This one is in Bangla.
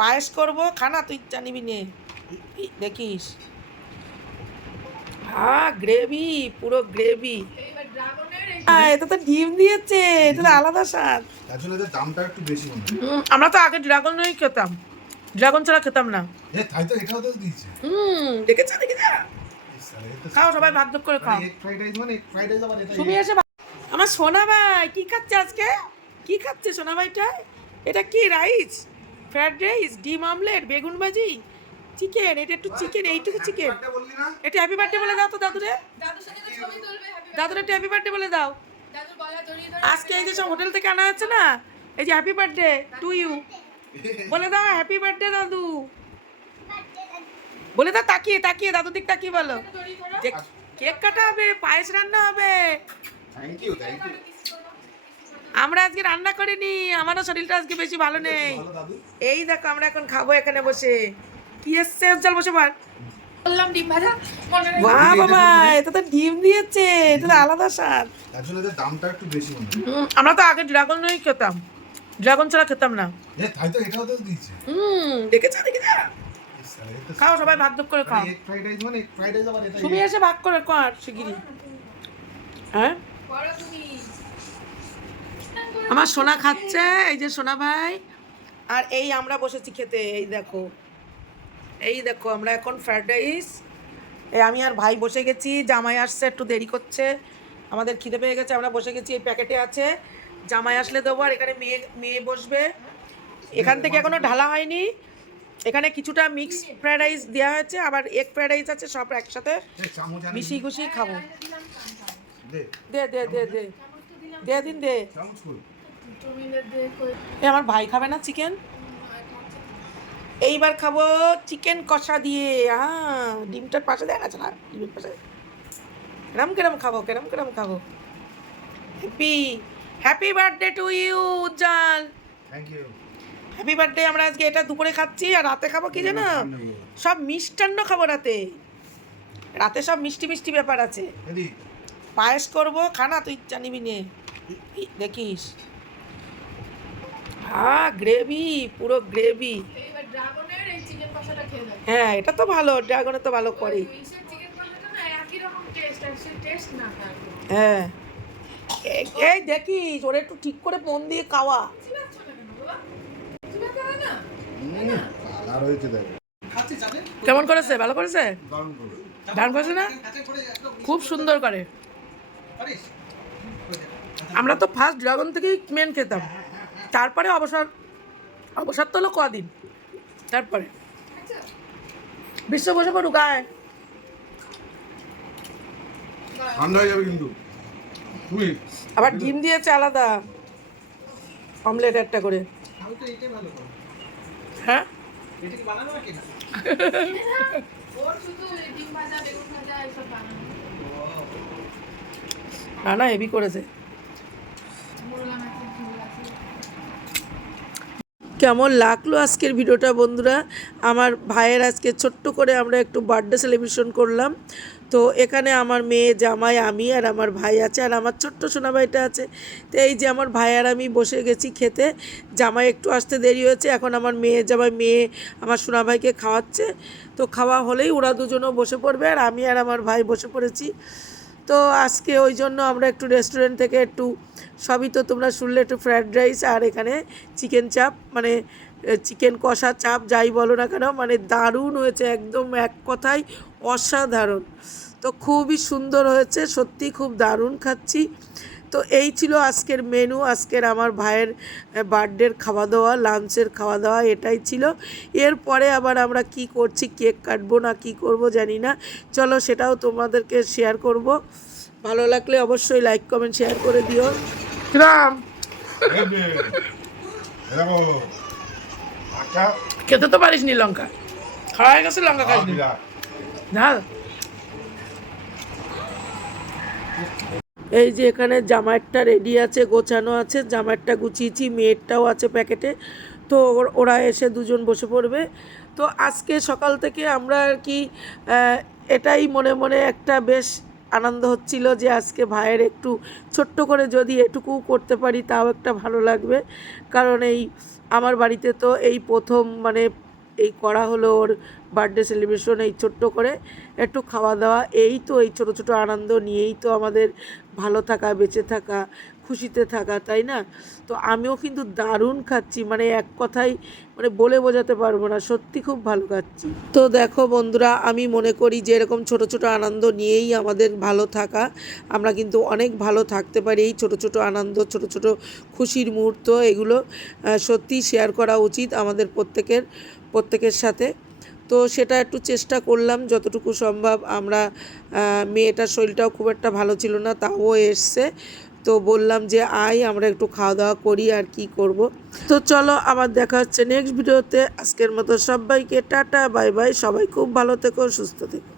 পায়েস করবো, খানা তুই ইচ্ছা নিবি নে, দেখিস। হ্যাঁ, গ্রেভি, পুরো গ্রেভি। এটা তো ডিম দিয়েছে, এটা তো আলাদা স্বাদ। আসলে এদের দামটা একটু বেশি মনে হয়। আমরা তো আগে ড্রাগনই খেতাম, ড্রাগন ছাড়া খেতাম না। তাই তো এটাও তো দিয়েছে। দেখেছ দেখেছ, খাও সবাই ভাগ যোগ করে খাও। এগ ফ্রাইড রাইস মানে এগ ফ্রাইড রাইস আবার এটা। তুমি এসে আমার সোনা ভাই কি খাচ্ছে আজকে? কি খাচ্ছে সোনা ভাইটা? এটা কি রাইস, ফ্রাইড রাইস, ডিম অমলেট, বেগুন ভাজি, চিকেন। এটা একটু চিকেন, এইটুকু চিকেন। এটা হ্যাপি বার্থডে বলে দাও তো দাদুরে, দাদুরে একটু হ্যাপি বার্থডে বলে দাও। আজকে এই যে সব হোটেল থেকে আনা হচ্ছে না, এই যে হ্যাপি বার্থডে টু ইউ বলে দাও, হ্যাপি বার্থডে দাদু বলে দাও। তাকিয়ে তাকিয়ে দাদুর দিক তাকিয়ে বলো। কেক কাটা হবে, পায়েস রান্না হবে। Thank you thank you. আমরা আজকে রান্না করিনি, আমারও শরীরটা আজকে বেশি ভালো নেই। এই দেখো আমরা এখন খাবো এখানে বসে। কি এসছে চল বসে পড়। বললাম ডিম ভাজা। বাহ বাবা, এটা তো ডিম দিয়েছে, এটা তো আলাদা স্বাদ। আসলে এদের দামটা একটু বেশি মনে হয়। আমরা তো আগে ড্রাগনই খেতাম, ড্রাগন ছাড়া খেতাম না। তাই তো এটাও তো দিয়েছে। দেখেছ দেখেছ, খাও সবাই ভাগ যোগ করে খাও। এগ ফ্রাইড রাইস মানে এগ ফ্রাইড রাইস আবার এটা। তুমি এসে ভাগ করে কর শিগগিরি। হ্যাঁ, আমার সোনা খাচ্ছে, এই যে সোনা ভাই। আর এই আমরা বসেছি খেতে, এই দেখো, এই দেখো আমরা এখন ফ্রাইড রাইস, এই আমি আর ভাই বসে গেছি। জামাই আসছে, একটু দেরি করছে, আমাদের খিদে পেয়ে গেছে, আমরা বসে গেছি। এই প্যাকেটে আছে, জামাই আসলে দেবো। আর এখানে মেয়ে মেয়ে বসবে। এখান থেকে এখনো ঢালা হয়নি। এখানে কিছুটা মিক্স ফ্রাইড রাইস দেওয়া হয়েছে, আবার এগ ফ্রাইড রাইস আছে, সব একসাথে মিশিয়ে গুছিয়ে খাবো। দে দে দে দে দে দিন দে। আমার ভাই খাবে না চিকেন, এইবার খাবো চিকেন কষা দিয়ে। হ্যাঁ, ডিমটার পাশে দেয় না, ছাড়া ডিমের পাশে। কেরম কেরম খাবো, কেরম কেরম খাবো। Happy happy birthday to you Ujjwal. Thank you. Happy birthday. আমরা আজকে এটা দুপুরে খাচ্ছি, আর রাতে খাবো কি জানো, সব মিষ্টান্ন খাবো রাতে। রাতে সব মিষ্টি মিষ্টি ব্যাপার আছে। পায়েস করবো, খানা তুই ইচ্ছা নিবি নে, দেখিস। হ্যাঁ, গ্রেভি, পুরো গ্রেভি। হ্যাঁ, এটা তো ভালো, ড্রাগনে তো ভালো করে। হ্যাঁ, এই দেখিস, ওরা একটু ঠিক করে মন দিয়ে খাওয়া। কেমন করেছে? ভালো করেছে, দারুণ করেছে না? খুব সুন্দর করে। আমরা তো ফার্স্ট ড্রাগন থেকেই মেন খেতাম, তারপরে অবসর অবসর তো হলো কদিন, তারপরে বিশ্ব বসে পড়ুক। গায়ে ঠান্ডা হয়ে যাবে কিন্তু। তুমি আবার ডিম দিয়েছে আলাদা, অমলেট একটা করে। হ্যাঁ, না না, হেভি করেছে। কেমন লাগলো আজকের ভিডিওটা বন্ধুরা? আমার ভাইয়ের আজকে ছোট্ট করে আমরা একটু বার্থডে সেলিব্রেশন করলাম। তো এখানে আমার মেয়ে, জামাই, আমি আর আমার ভাই আছে, আর আমার ছোট্ট সোনা ভাইটা আছে। তো এই যে আমার ভাই আর আমি বসে গেছি খেতে। জামাই একটু আসতে দেরি হয়েছে, এখন আমার মেয়ে, জামাই, মেয়ে আমার সোনা ভাইকে খাওয়াচ্ছে। তো খাওয়া হলেই ওরা দুজনও বসে পড়বে, আর আমি আর আমার ভাই বসে পড়েছি। তো আজকে ওই জন্য আমরা একটু রেস্টুরেন্ট থেকে একটু, সবই তো তোমরা শুনলে, একটু ফ্রায়েড রাইস আর এখানে চিকেন চাপ, মানে চিকেন কষা চাপ যাই বলো না কেন, মানে দারুণ হয়েছে, একদম এক কথায় অসাধারণ। তো খুবই সুন্দর হয়েছে, সত্যি খুব দারুণ খাচ্ছি। তো এই ছিল আজকের মেনু, আজকের আমার ভাইয়ের বার্থডের খাওয়া দাওয়া, লাঞ্চের খাওয়া দাওয়া এটাই ছিল। এরপরে আবার আমরা কি করছি, কেক কাটবো না কি করব জানি না, চলো সেটাও তোমাদেরকে শেয়ার করব। ভালো লাগলে অবশ্যই লাইক কমেন্ট শেয়ার করে দিও। রাম, খেতে তো পারিস নি লঙ্কা, খাওয়া হয়ে গেছে, লঙ্কা খাইনি, ঝাল। এই যে এখানে জামাইরটা রেডি আছে, গোছানো আছে, জামাইরটা গুছিয়েছি, মেয়েরটাও আছে প্যাকেটে। তো ওরা এসে দুজন বসে পড়বে। তো আজকে সকাল থেকে আমরা আর কি এটাই মনে মনে একটা বেশ আনন্দ হচ্ছিল যে আজকে ভাইয়ের একটু ছোট্ট করে যদি এটুকু করতে পারি তাও একটা ভালো লাগবে। কারণ এই আমার বাড়িতে তো এই প্রথম মানে এই করা হলো ওর বার্থডে সেলিব্রেশন, এই ছোট্ট করে একটু খাওয়া দাওয়া, এই তো এই ছোটো ছোটো আনন্দ নিয়েই তো আমাদের ভালো থাকা, বেঁচে থাকা, খুশিতে থাকা, তাই না? তো আমিও কিন্তু দারুণ খাচ্ছি, মানে এক কথায় মানে বলে বোঝাতে পারবো না, সত্যি খুব ভালো খাচ্ছি। তো দেখো বন্ধুরা, আমি মনে করি যে এরকম ছোটো ছোটো আনন্দ নিয়েই আমাদের ভালো থাকা, আমরা কিন্তু অনেক ভালো থাকতে পারি। এই ছোটো ছোটো আনন্দ, ছোটো ছোটো খুশির মুহূর্ত, এগুলো সত্যিই শেয়ার করা উচিত আমাদের প্রত্যেকের সাথে। তো সেটা একটু চেষ্টা করলাম যতটুকু সম্ভব। আমরা মেয়েটার শরীরটাও খুব একটা ভালো ছিল না, তাও এসছে, তো বললাম যে আয় আমরা একটু খাওয়া দাওয়া করি, আর কি করব। তো চলো আবার দেখা হচ্ছে নেক্সট ভিডিওতে। আজকের মতো সবাইকে টাটা বাই বাই, সবাই খুব ভালো থেকো, সুস্থ থেকো।